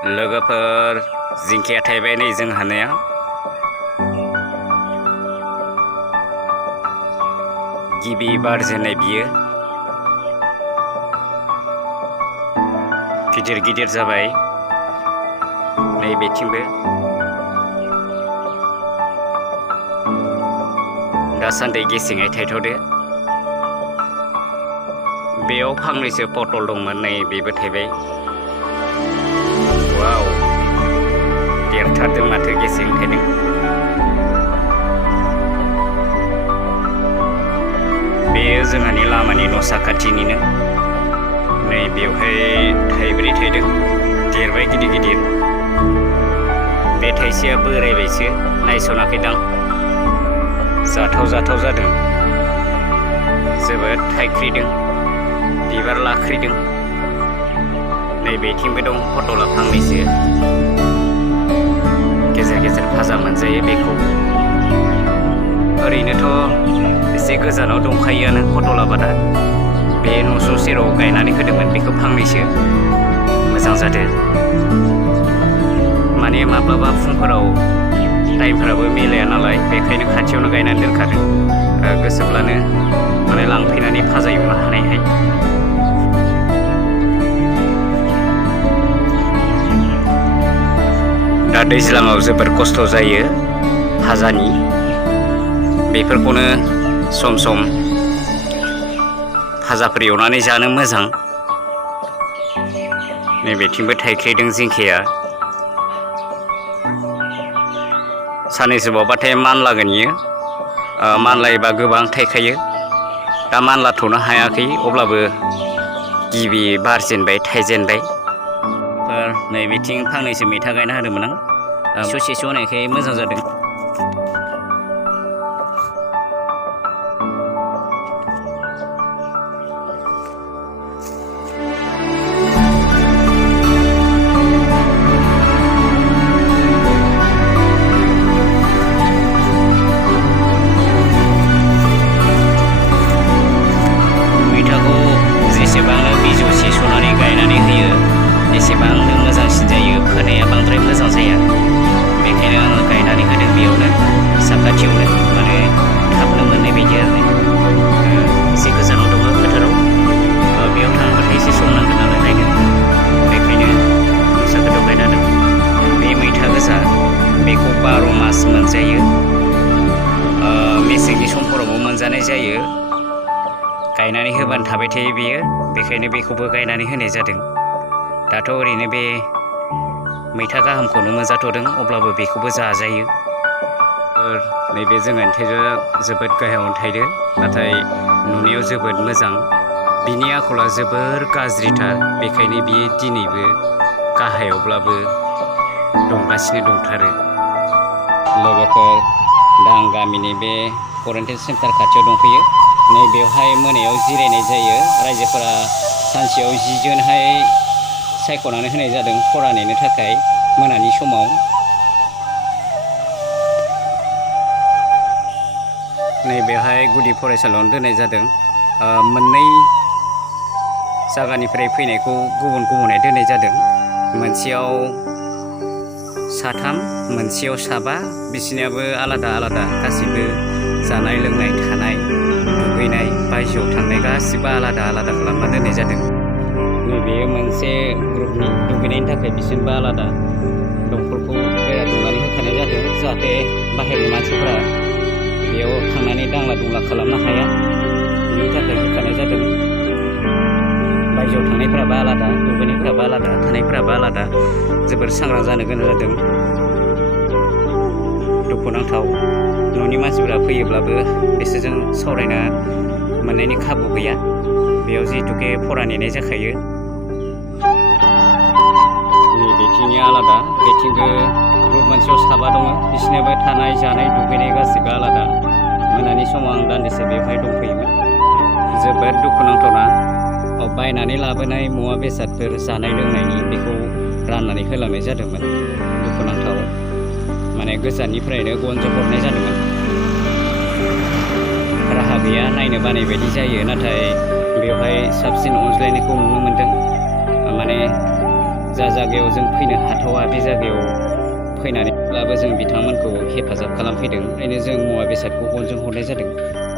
लोगोफोर जिंखाया थायबाय नै जों हानाया गिबि बारजेननाय बियो गिदिर गिदिर जाबाय नैबेथिंबो दासान्दि गेसेङै थायथ'दो बेयाव फांनैसो पटल दंमोन नै बेबो थायबाय वाव देरथारदों माथो गेसें थायदों बेयो जोंहानि लामानि न' साखाथिनिनो नै बेवहाय थाइब्रै थायदों देरबाय गिदिर गिदिर बे थाइसेया बोरायबायसो नायस'नाखैदां जाथाव जाथाव जादों जोबोद थाइख्रिदों बिबार लाख्रिदों नैबेथिंबो दं पटला फांनैसो गेजेर गेजेर भाजा मोनजायो बेखौ ओरैनोथ' एसे गोजानाव दंखायोआनो पटल आबादा बे न'सुं सेराव गायनानै होदोंमोन बेखौ फांनैसो मोजां जादों माने माब्लाबा फुंफोराव टाइमफोराबो मिलाया नालाय बेखायनो खाथियावनो गायनानै दोनखादों गोसोब्लानो माने लांफैनानै भाजा एवनो हानायहाय दा दैज्लाङाव जोबोर खस्थ' जायो भाजानि बेफोरखौनो सम सम भाजाफोर एवनानै जानो मोजां नैबेथिंबो थाइख्रिदों जिंखाया साननैसो बावबाथाय मानलागोन इयो मानलायोबा गोबां थाइखायो दा मानलाथ'नो हायाखै अब्लाबो गिबि बारजेनबाय थाइजेनबाय नैबेथिं फांनैसो मैथा गायना होदोंमोन आं ससे होनायखाय मोजां जादों मैथाखौ जेसेबांनो बिजौ सेस'नानै गायनानै होयो एसेबांनो मोजांसिन जायो फोनाया बांद्राय मोजां जाया बेखायनो आङो गायनानै होदों बेयावनो साखाथियावनो माने थाबनो मोननाय बायदि आरो एसे गोजानाव दङ फोथाराव बेयाव थांबाथाय एसे सम नांगोन नालाय नायगोन बेखायनो साखाथियाव गायना होदों बे मैथा गोजा बेखौ 12 मास मोनजायो मेसेंनि समफोरावबो मोनजानाय जायो गायनानै होबानो थाबाय थायो बेयो बेखायनो बेखौबो गायनानै होनाय जादों दाथ' ओरैनो बे मैथा गाहामखौनो मोनजाथ'दों अब्लाबो बेखौबो जाजायो नैबे जोंहानि थाइजौआ जोबोद गाहायावनो थायदों नाथाय नुनायाव जोबोद मोजां बिनि आखला जोबोर गाज्रिथार बेखायनो बियो दिनैबो गाहायावब्लाबो दंगासिनो दंथारो लोगोफोर दा आं गामिनि बे करेन्टाइन सेन्टार खाथियाव दंफैयो नै बेवहाय मोनायाव जिरायनाय जायो रायजोफोरा सानसेयाव 10 जनहाय सायख'नानै होनाय जादों फरा नेनो थाखाय मोनानि समाव नैबेवहाय गुदि फरायसालियावनो दोननाय जादों मोननै जायगानिफ्राय फैनायखौ गुबुन गुबुनै दोननाय जादों मोनसेयाव 3 मोनसेयाव 7 बिसोरनियाबो आलादा आलादा गासिबो जानाय लोंनाय थानाय दुगैनाय बायजोआव थांनाय गासिबो आलादा आलादा खालामना दोननाय जादों नैबेयो मोनसे ग्रुपनि दुगैनायनि थाखाय बिसोरबो आलादा दंखलखौ बेरा दुमनानै होखानाय जादों जाहाथे बाहेरनि मानसिफोरा बेयाव थांनानै दांला दुंला खालामनो हाया बेनि थाखाय होखानाय जादों बायजोआव थांनायफ्राबो आलादा दुगैनायफ्राबो आलादा थानायफ्राबो आलादा जोबोर सांग्रां जानो गोनां जादों दुखुनांथाव न'नि मानसिफोरा फैयोब्लाबो बिसोरजों सावरायनो मोननायनि खाबु गैया बेयाव जिहेतुके फरा नेनाय जाखायो नैबेथिंनिया आलादा बेथिंबो ग्रुप मोनसेयाव 7 दङ बिसोरनियाबो थानाय जानाय दुगैनाय गासिबो आलादा मोनानि समाव आं दान्दिसे बेवहाय दंफैयोमोन जोबोद दुखुनांथावना बायनानै लाबोनाय मुवा बेसादफोर जानाय लोंनायनि बेखौ राननानै होलांनाय जादोंमोन दुखुनांथाव माने गोजाननिफ्रायनो गनजों हरनाय जादोंमोन राहा गैया नायनो बानाय बायदि जायो नाथाय बेवहाय साबसिन अनज्लायनायखौ नुनो मोनदों माने जा जायगायाव जों फैनो हाथावा बे जायगायाव फैनानैब्लाबो जों बिथांमोनखौ हेफाजाब खालामफैदों। ओंखायनो जों मुवा बेसादखौ गनजों हरनाय जादों।